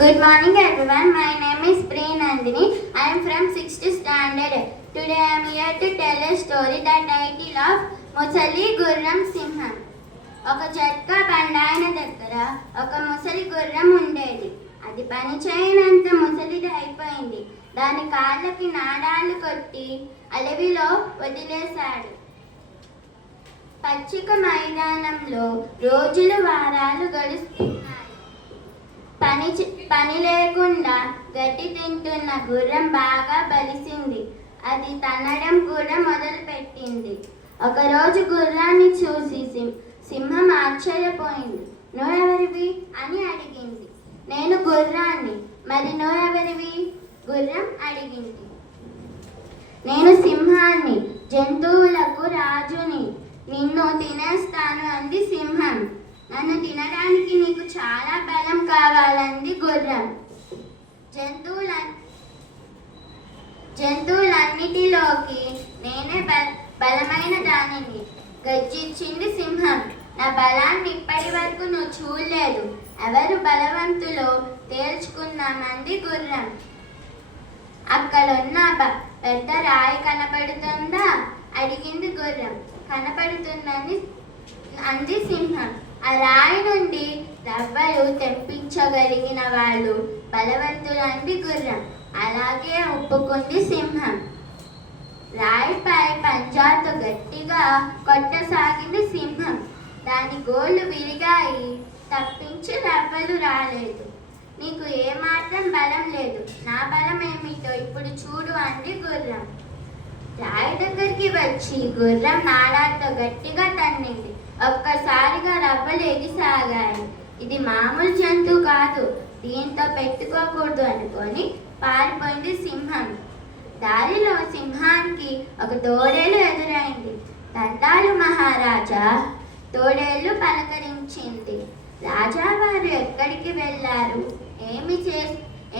Good morning everyone. My name is Priya Nandini. I am from 6th standard. Today I am here to tell a story. The title of ముసలి గుర్రం సింహం. ఒక చెట్క బండాయన దగ్గర ఒక ముసలి గుర్రం ఉండేది. అది పని చేయనంత ముసలిది అయిపోయింది. దాని కాళ్ళకి నాడాలు కొట్టి అడవిలో వదిలేశాడు. పచ్చిక మైదానంలో రోజులు వారాలు గడుస్తున్నాయి. పని లేకుండా గడ్డి తింటున్న గుర్రం బాగా బలిసింది. అది తనడం కూడా మొదలుపెట్టింది. ఒకరోజు గుర్రాన్ని చూసి సింహం ఆశ్చర్యపోయింది. నువ్వెవరివి అని అడిగింది. నేను గుర్రాన్ని. మరి నువ్వెవరివి? గుర్రం అడిగింది. నేను సింహాన్ని, జంతువులకు రాజుని. నిన్ను తినేస్తాను అంది సింహం. నన్ను తినడానికి నీకు చాలా బలం కావాలంది గుర్రం. జంతువులన్నిటిలోకి నేనే బలమైన దానిని గర్జించింది సింహం. నా బలాన్ని ఇప్పటి వరకు నువ్వు చూడలేదు. ఎవరు బలవంతులో తేల్చుకుందామంది గుర్రం. అక్కడున్న పెద్ద రాయి కనపడుతుందా అడిగింది గుర్రం. కనపడుతుందని అంది సింహం. ఆ రాయి నుండి రవ్వలు తెప్పించగలిగిన వాళ్ళు బలవంతులంది గుర్రం. అలాగే ఒప్పుకుంది సింహం. రాయిపై పంజాతో గట్టిగా కొట్టసాగింది సింహం. దాని గోళ్ళు విరిగాయి, తప్పించి రవ్వలు రాలేదు. నీకు ఏమాత్రం బలం లేదు. నా బలం ఏమిటో ఇప్పుడు చూడు అంది గుర్రం. రాయి దగ్గరికి వచ్చి గుర్రం నాడాతో గట్టిగా తన్నింది. ఒక్కసారిగా రవ్వలు ఎగిసాగాయి. ఇది మామూలు జంతువు కాదు, దీంతో పెట్టుకోకూడదు అనుకొని పారిపోయింది సింహం. దారిలో సింహానికి ఒక తోడేలు ఎదురైంది. దండాలు మహారాజా, తోడేలు పలకరించింది. రాజావారు ఎక్కడికి వెళ్ళారు?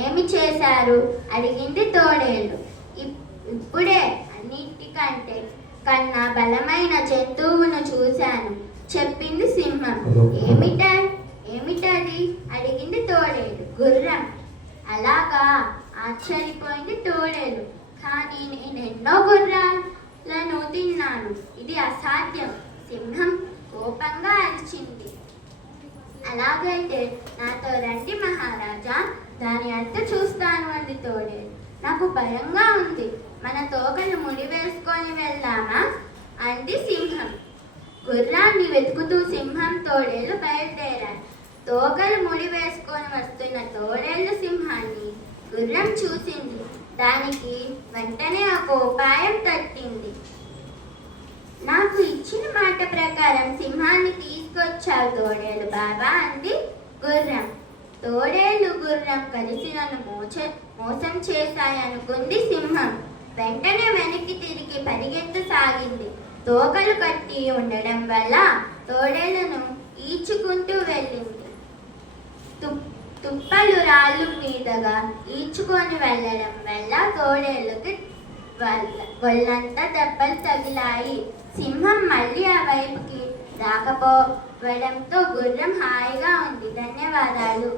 ఏమి చేశారు అడిగింది తోడేలు. ఇప్పుడే అన్నిటికంటే కన్నా బలమైన జంతువును చూశాను చెప్పింది సింహం. ఏమిటది అడిగింది తోడేలు. గుర్రం. అలాగా ఆశ్చర్యపోయింది తోడేలు. కానీ నేనెన్నో గుర్రాలను తిన్నాను. ఇది అసాధ్యం. సింహం కోపంగా అరిచింది. అలాగైతే నాతో రండి మహారాజా, దాని అంత చూస్తాను అంది తోడేలు. నాకు భయంగా ఉంది. మన తోకలు ముడి వేసుకొని వెళ్దామా అంది సింహం. గుర్రాన్ని వెతుకుతూ సింహం తోడేలు బయలుదేరారు. తోకలు ముడి వేసుకొని వస్తున్న తోడేలు సింహాన్ని గుర్రం చూసింది. దానికి వెంటనే ఒక ఉపాయం తట్టింది. నాకు ఇచ్చిన మాట ప్రకారం సింహాన్ని తీసుకొచ్చావు తోడేలు బాబా అంది గుర్రం. తోడేలు గుర్రం కలిసి నన్ను మోసం చేశాయనుకుంది సింహం. వెంటనే వెనక్కి తిరిగి పరిగెత్తసాగింది. తోకలు కట్టి ఉండడం వల్ల తోడేలను ఈడ్చుకుంటూ వెళ్ళింది. తుప్పలు రాళ్ళు మీదగా ఈడ్చుకొని వెళ్ళడం వల్ల తోడేళ్ళకి ఒళ్ళంతా దెబ్బలు తగిలాయి. సింహం మళ్ళీ ఆ వైపుకి రాకపోవడంతో గుర్రం హాయిగా ఉంది. ధన్యవాదాలు.